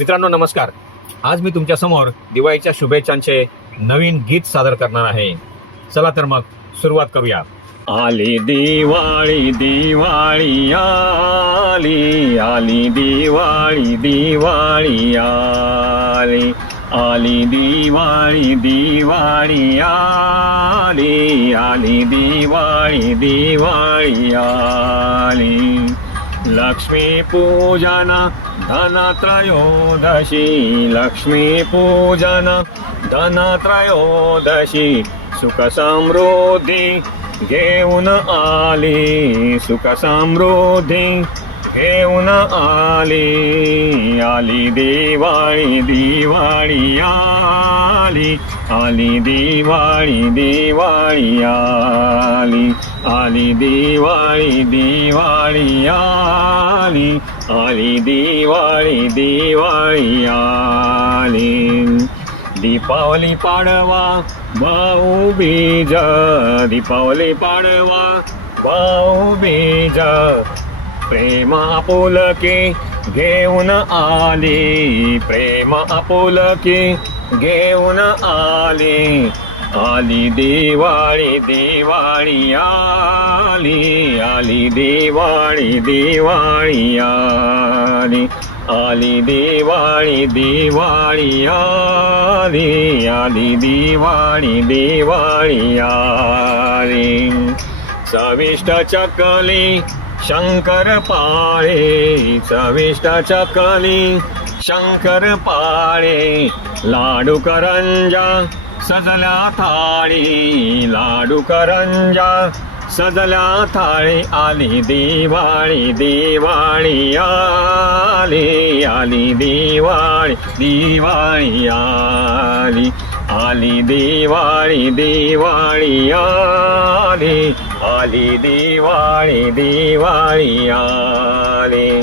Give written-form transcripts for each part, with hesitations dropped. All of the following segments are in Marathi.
मित्रांनो नमस्कार. आज मी तुमच्या समोर दिवाळीच्या शुभेच्छांचे नवीन गीत सादर करणार आहे. चला तर मग सुरुवात करूया. आली दिवाळी दिवाळी आली, आली दिवाळी दिवाळी आली, आली दिवाळी दिवाळी आली, आली दिवाळी दिवाळी आली. लक्ष्मी पूजन धनत्रयोदशी, लक्ष्मी पूजन धनत्रयोदशी, सुख समृद्धी घेऊन आली, सुख समृद्धी घेऊन आली. आली दिवाळी दिवाळी आली, आली दिवाळी दिवाळी आली, आली दिवाळी दिवाळी आली, आली दिवाळी दिवाळी आली. दीपावली पाडवा भाऊबीज, दीपावली पाडवा भाऊबीज, प्रेम आपुलकी घेऊन आली, प्रेम आपुलकी घेऊन आली. आली दिवाळी दिवाळी आली, आली दिवाळी दिवाळी आली, आली दिवाळी दिवाळी आली, आली दिवाळी दिवाळी आली. चविष्ट चकली शंकरपाळे, चविष्ट चकली शंकरपाळे, लाडू करंजा सजल्या थाळी, लाडू करंजा सजल्या थाळी. आली दिवाळी दिवाळी आली, आली दिवाळी दिवाळी आली, आली दिवाळी दिवाळी आली, आली दिवाळी दिवाळी आली.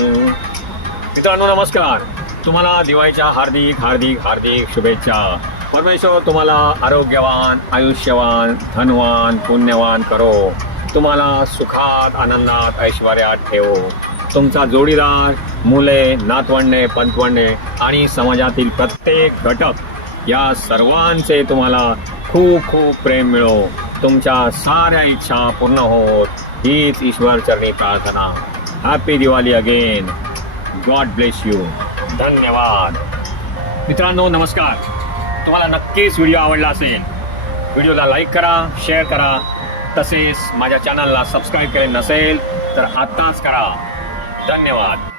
मित्रांनो नमस्कार. तुम्हाला दिवाळीच्या हार्दिक हार्दिक हार्दिक शुभेच्छा. परमेश्वर तुम्हाला आरोग्यवान, आयुष्यवान, धनवान, पुण्यवान करो. तुम्हाला सुखात, आनंदात, ऐश्वर्यात ठेवो. तुमचा जोडीदार, मुले, नातवंडे, पंतवंडे आणि समाजातील प्रत्येक घटक या सर्वांचे तुम्हाला खूप खूप प्रेम मिळो. तुमच्या साऱ्या इच्छा पूर्ण होत हीच ईश्वर चरणी प्रार्थना. Happy Diwali again. God bless you. धन्यवाद. मित्रांनो नमस्कार. तुम्हाला नक्कीच व्हिडिओ आवडला असेल. व्हिडिओला लाईक करा, शेअर करा. तसेच माझ्या चॅनलला सबस्क्राईब केले नसेल तर आत्ताच करा. धन्यवाद.